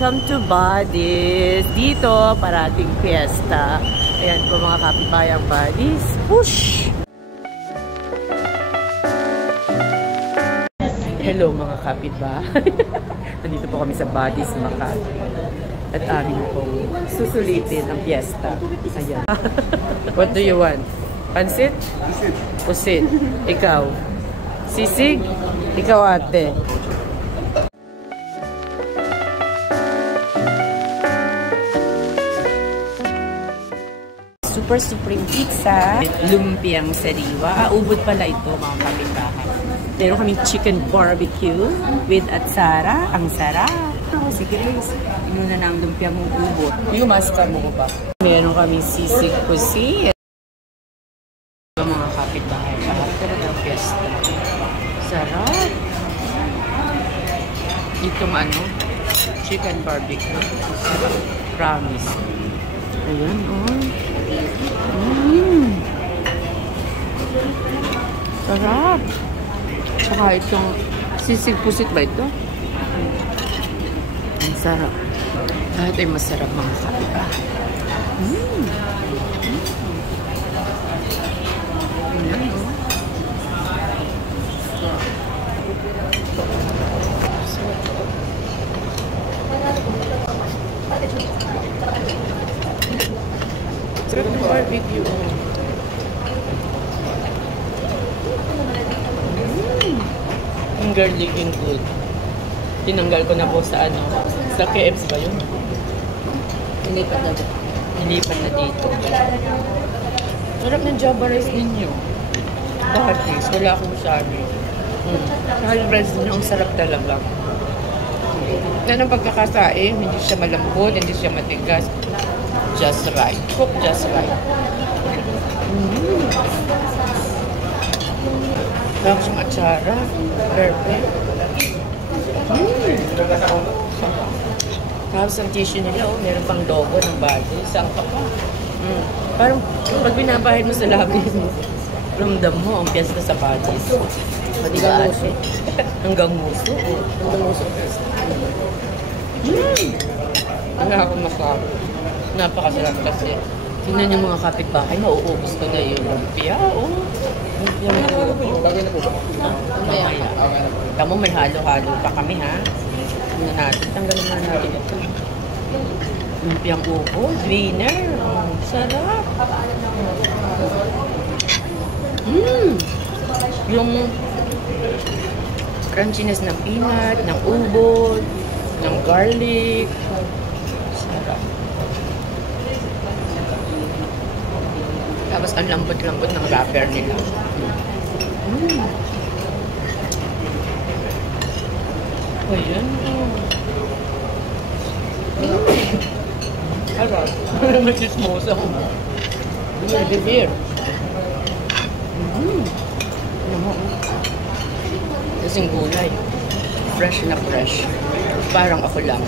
Welcome to Buddies. Dito, parating fiesta. Ayan po mga kapitbayang Buddies. Push! Hello mga kapitbahay. Nandito po kami sa Buddies Makati. At amin pong susulitin ang fiesta. Ayan. What do you want? Pansit? Pusit. Pusit. Ikaw? Sisig? Ikaw ate? Super Supreme Pizza. Lumpiang sariwa. Ubod pala ito mga kapitbahay. Meron kaming chicken barbecue with atsara. Ang sarap. Si Grace, inuna na ang lumpiang ubod. Yung maska mo ba? Meron kaming sisig pusit. Mga kapitbahay. Sarap ng fiesta. Sarap. Itong chicken barbecue. Sarap. Promise. Ayan, Sarap. Tsaka itong sisig pusit ba ito? Ang sarap. Lahat ay masarap mga kapitbahay. Sarap ng barbecue. Ang garlic and good. Tinanggal ko na po sa sa KFC ba yun? Nilipat na dito. Sarap ng Java rice ninyo. Bahagis. Wala akong sabi. Yung rice ninyo, ang sarap talaga. Yan ang pagkakasain. Hindi siya malambot, hindi siya matigas. Just right. Cook just right. Tapos yung atsara. Perfect. Tapos ang tissue nila, meron pang logo ng body. Isang pa pa. Parang pag binabahay mo sa labis mo, ramdam mo ang piyesta sa bodies. Pati ba ate? Hanggang muso. Hanggang muso. Wala akong masabi. Napakasarap kasi. Tingnan yung mga kapitbahay, mauubos ko na yung lumpia. Lumpia mo. Bagay na po ba? Mamaya. Tamo, may halo-halo pa kami ha. Tingnan natin. Tanggalin na natin ito. Lumpiang upo. Winner. Sarap. Yung crunchiness ng peanut, ng ubod, ng garlic. Sarap. Tapos ang lambot-lambot ng wrapper nila. Ayan. Sarap. Mag-chismosa ko. Beer. Kasing gulay. Fresh na fresh. Parang ako lang.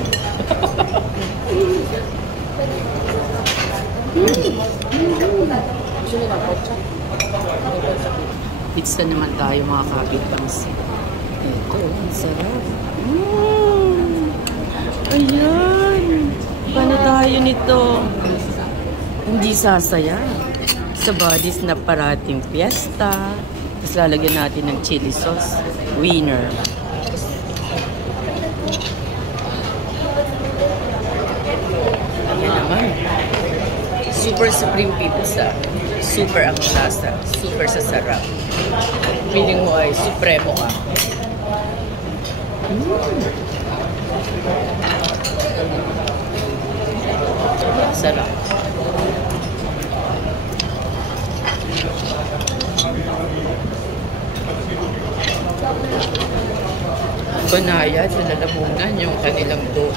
Pizza naman tayo mga kapitbangs. Ito, ang sarap. Ayan. Paano tayo nito? Hindi sasaya. Sa Buddies na parating fiesta. Tapos lalagyan natin ng chili sauce. Winner. Ayan naman. Super Supreme Pizza. Super ang lasa. Super sa sarap. Feeling mo ay supremo ka. Sarap. Banayad sa lalamunan yung kanilang dough.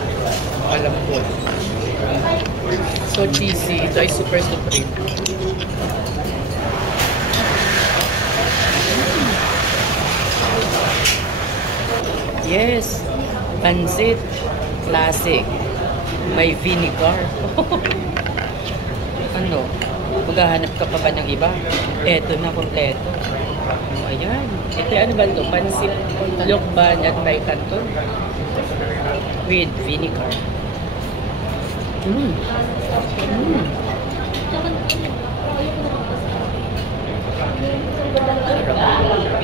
Kalambot. So cheesy. Ito ay Super Supreme. Yes. Pansit. Classic. May vinegar. Maghahanap ka pa ba ng iba? Eto na, kompleto. Ayan. Ito ano ba ito? Pansit, lokban at may kanton with vinegar. Mm. Mm.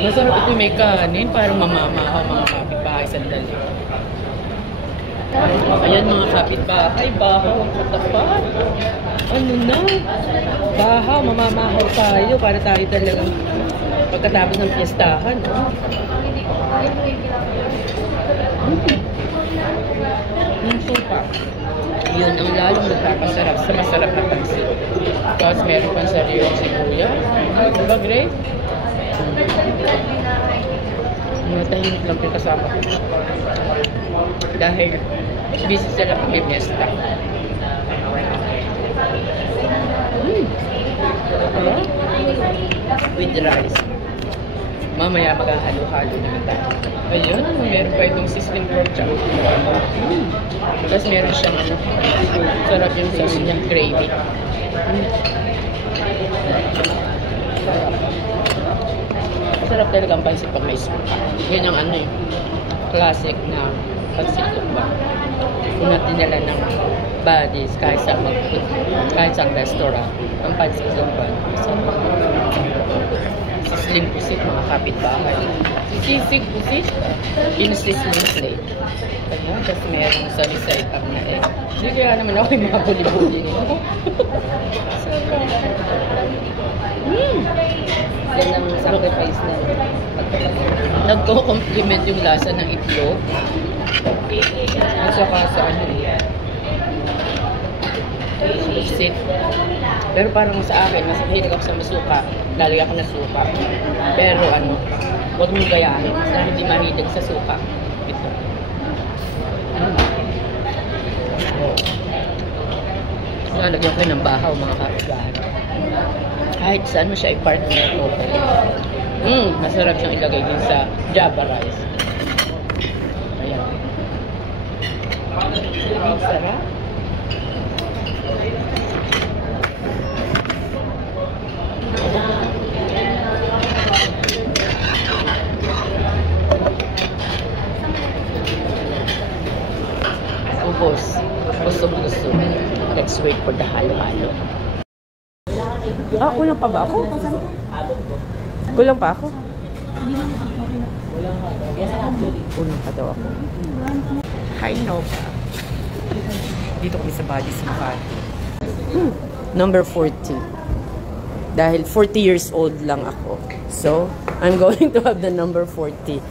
Masarap ito, may kanin. Parang mamamahaw mga kapitbahay sandali. Ayan mga kapitbahay, bahaw ang katapat. Ano na? Bahaw, mamamahaw tayo para tayo talagang pagkatapos ng piyestahan. Oh. Yung supa. Yun ang lalong nagpapasarap sa masarap na pansit. Tapos meron pang sariwang sibuyas. Diba, Grace? Matahimik lang yung kasama ko. Dahil busy sila pag may fiesta. With rice. Mamaya maghahalo-halo naman tayo. Ayun, meron pa itong sizzling pork chop. Tapos meron siyang ano, sarap yung sauce niya, gravy. Sarap talaga ang pansit pag may suka. Yun ang ano eh, classic na pansit tukbang. Kung natin nila ng bodies kahit sa restaurant, ang pansit tukbang. Sisling pusit, mga kapitbahay. Sisig pusit, in-sisling plate. Ayan, tapos meron sa side up na eh. Hindi kaya naman ako yung mga buli-buli nito. Sarap. Yan ang sacrifice na. Nagko-compliment yung lasa ng itlog. At saka sa ano pusit. Pero parang sa akin, mas mahilig ako sa masuka. Lalagyan ako ng suka. Pero ano, huwag mong gayahin. Kasi hindi mahilig sa suka. Ito. Lalagyan ko ng bahaw, mga kapitbahay. Kahit saan mo siya i-partner ito. Masarap siyang ilagay din sa Java rice. Ayan. Sarap. Ubos. Gusto. Let's wait for the halo-halo. Kulang pa ba ako? Kulang pa ako? Kulang pa daw ako. Hi, Nova. Dito kami sa Buddy's Makati. Number 40. Dahil 40 years old lang ako. So, I'm going to have the number 40.